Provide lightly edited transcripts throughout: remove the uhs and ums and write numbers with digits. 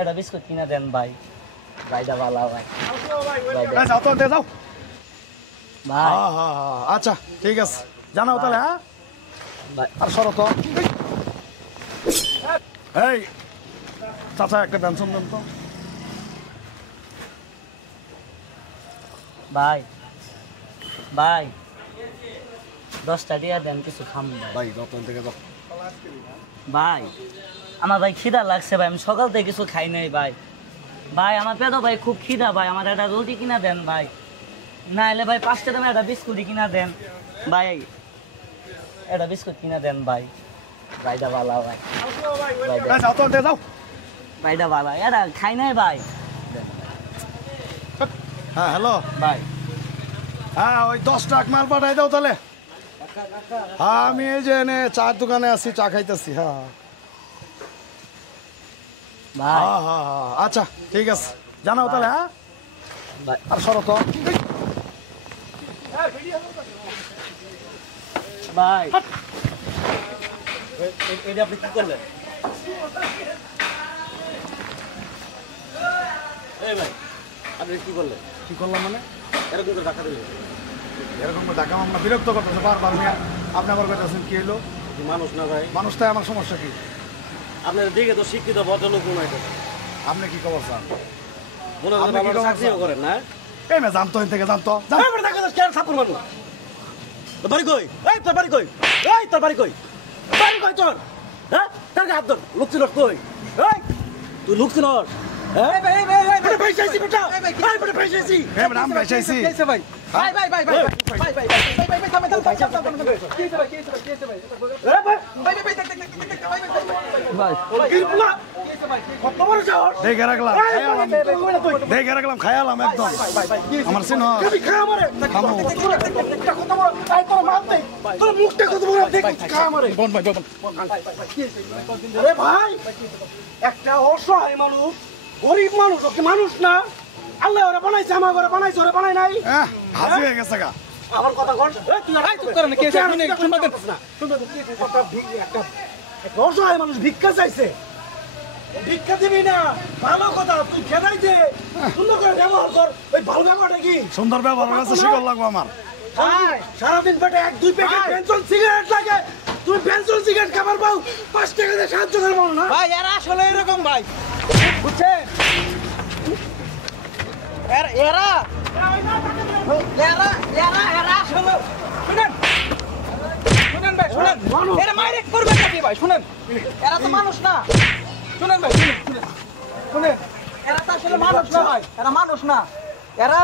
এটা বিস্কুট কিনা দেন ভাই। ভাইটা ভালো ভাই। যাও তো, যাও। ভাই আচ্ছা ঠিক আছে, জানাও তাহলে। হ্যাঁ ভাই আর শরত এই চাচা একটা পেনশন দেন তো। ভাই ভাই 10টা টাকা দেন, কিছু খাম ভাই যতন থেকে যাও। ভাই। আমার ভাই খিদা লাগছে ভাই, আমি সকাল থেকে কিছু খাই নাই ভাই। ভাই আমার পেটও ভাই খুব খিদা ভাই, আমার একটা রুটি কিনা দেন ভাই, না এলে ভাই 5 টাকা দামে একটা বিস্কুটই কিনা দেন ভাই। একটা বিস্কুট কিনা দেন ভাই। ভাইটা ভালো ভাই। যাও তো, যাও। ভাইটা ভালো, এটা খাই নাই ভাই। হ্যাঁ হ্যালো ভাই হ্যাঁ, ওই 10 টাকা মাল পাঠাই দাও তাহলে। হ্যাঁ আমি এই যে এনে চার দোকানে আছি, চা খাইতেছি। হ্যাঁ ভাই হ্যাঁ হ্যাঁ হ্যাঁ, আচ্ছা ঠিক আছে, জানাও তাহলে। হ্যাঁ ভাই আর শরত ভাই এটা আপনি কি করলেন? এই ভাই আপনি কি করলেন? কি করলাম মানে? এরকম করে টাকা দিলেন? এরকম টাকা আমরা বিরক্ত করতেছে বারবার। আপনি আমার কাছে কি হলো? মানুষ না ভাই, মানুষটাই আমার সমস্যা কি? আপনার দিকে তো শিক্ষিত ভদ্রলোক মনে হয়। আপনি কি খবর স্যার? মনে আপনি কি খবর চাকরিও করেন না? এই না, জানতো থেকে জানতো বাড়ি কই? এই তোর বাড়ি কই? এই তোর বাড়ি কই? বাড়ি কই তোর? হ্যাঁ তার হাত ধর, লোক ছিল কই? এই তুই লোক ছিল? হ্যাঁ ভাই ভাই চাইছি বেটা, ভাই বেটা ভাই চাইছি, হ্যাঁ নাম বেচাইছি ভাই ভাই ভাই ভাই ভাই ভাই ভাই ভাই ভাই থামে থামে ভাই কি হইছে ভাই, কি হইছে ভাই, কি হইছে ভাই? ভাই ভাই ভাই ভাই কত বড় সাহস! দেখে রাখলাম, দেখে রাখলাম, খায়ালাম একদম। আমার সিন খামো কত বড় তাই তোর মার দে, তোর মুখটা কত বড় দেখ, খা আমারে বন ভাই বন। আরে ভাই একটা অসহায় মানুষ, গরিব মানুষ, ওকে মানুষ না, আল্লাহ ওরা বানাইছে, আমার ঘরে বানাইছে, ওরা বানাই নাই। হাসি হয়ে গেছে গা। আমার কথা কর, তুই আর চুপ করে না, কে শুনে শুনবা দেন না, শুনবা দেন একটা অসহায় মানুষ ভিক্ষা চাইছে, ভিক্ষা দিবি না, ভালো কথা, তুই খেদাই দে, সুন্দর করে ব্যবহার কর। ওই ভালো ব্যবহারটা কি? সুন্দর ব্যবহার কাছে শিকল লাগবো আমার। সারাদিন পেটে 1-2 প্যাকেট পেন্সিল সিগারেট লাগে, তুই পেন্সিল সিগারেট খাবার পাও, 5 টাকা দিয়ে সাহায্য করবো না ভাই এরা আসলে এরকম ভাই, বুঝছেন? এরা এরা এরা এরা এরা আসলে শুনেন শুনেন ভাই, শুনেন, এরা মাইরে করবে নাকি ভাই? শুনেন, এরা তো মানুষ না। শুনেন ভাই, শুনেন শুনেন, এরা তো আসলে মানুষ না ভাই, এরা মানুষ না। এরা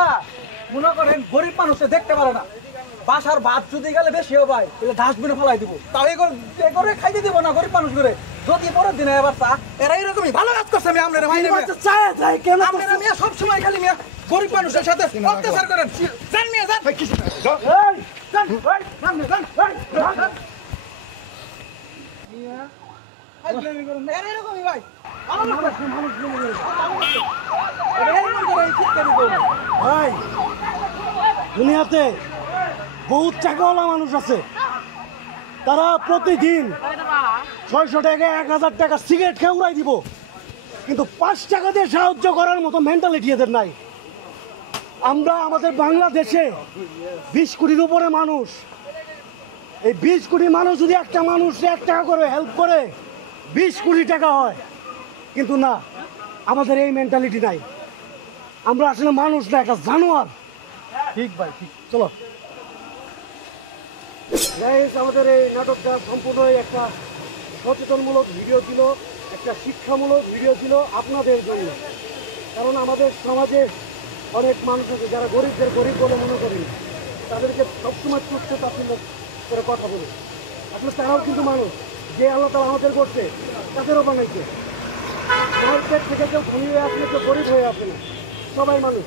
মনে করেন গরিব মানুষে দেখতে পারে না, বাসার ভাত যদি গেলে বেশিও ভাই তাহলে ডাস্টবিনে ফেলাই দিব, তাও এগরে খাইতে দিব না গরিব মানুষ করে। যদি পরের দিনে এবার চা, এরা এরকমই ভালো কাজ করছে। আমি আপনারা মাইনে কেন আপনারা মিয়া সব সময় খালি মিয়া গরিব মানুষের সাথে অত্যাচার করেন। জান মিয়া জান, এরা এরকমই ভাই, ভাই দুনিয়াতে বহুত টাকাওয়ালা মানুষ আছে, তারা প্রতিদিন 600 টাকা 1000 টাকা সিগারেট খেয়ে উড়াই দিব, কিন্তু 5 টাকা দিয়ে সাহায্য করার মতো মেন্টালিটি এদের নাই। আমরা আমাদের বাংলাদেশে 20 কোটির উপরে মানুষ, এই 20 কোটি মানুষ যদি একটা মানুষ 1 টাকা করে হেল্প করে 20 কোটি টাকা হয়, কিন্তু না, আমাদের এই মেন্টালিটি নাই। আমরা আসলে মানুষ না, একটা জানোয়ার। ঠিক ভাই, ঠিক, চলো। আমাদের এই নাটকটা সম্পূর্ণই একটা সচেতনমূলক ভিডিও ছিল, একটা শিক্ষামূলক ভিডিও ছিল আপনাদের জন্য। কারণ আমাদের সমাজে অনেক মানুষ আছে যারা গরিবদের গরিব বলে মনে করেন, তাদেরকে সবসময় তুচ্ছ তাচ্ছিল্য করে কথা বলে। আসলে তারাও কিন্তু মানুষ, যে আল্লাহ তাআলা আমাদের করছে তাদেরও বানাইছে। তার পেট থেকে কেউ ধনী হয়ে আসলে কেউ গরিব হয়ে আসে না, সবাই মানুষ।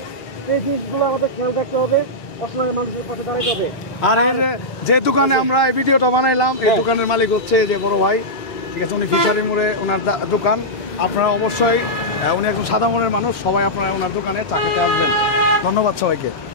এই জিনিসগুলো আমাদের খেয়াল রাখতে হবে, অসহায় মানুষের পাশে দাঁড়াতে হবে। আর যে দোকানে আমরা এই ভিডিওটা বানাইলাম, এই দোকানের মালিক হচ্ছে যে বড় ভাই, ঠিক আছে, উনি ফিশারি মোড়ে ওনার দোকান। আপনারা অবশ্যই, উনি একজন সাদা মনের মানুষ, সবাই আপনারা ওনার দোকানে চা খেতে আসবেন। ধন্যবাদ সবাইকে।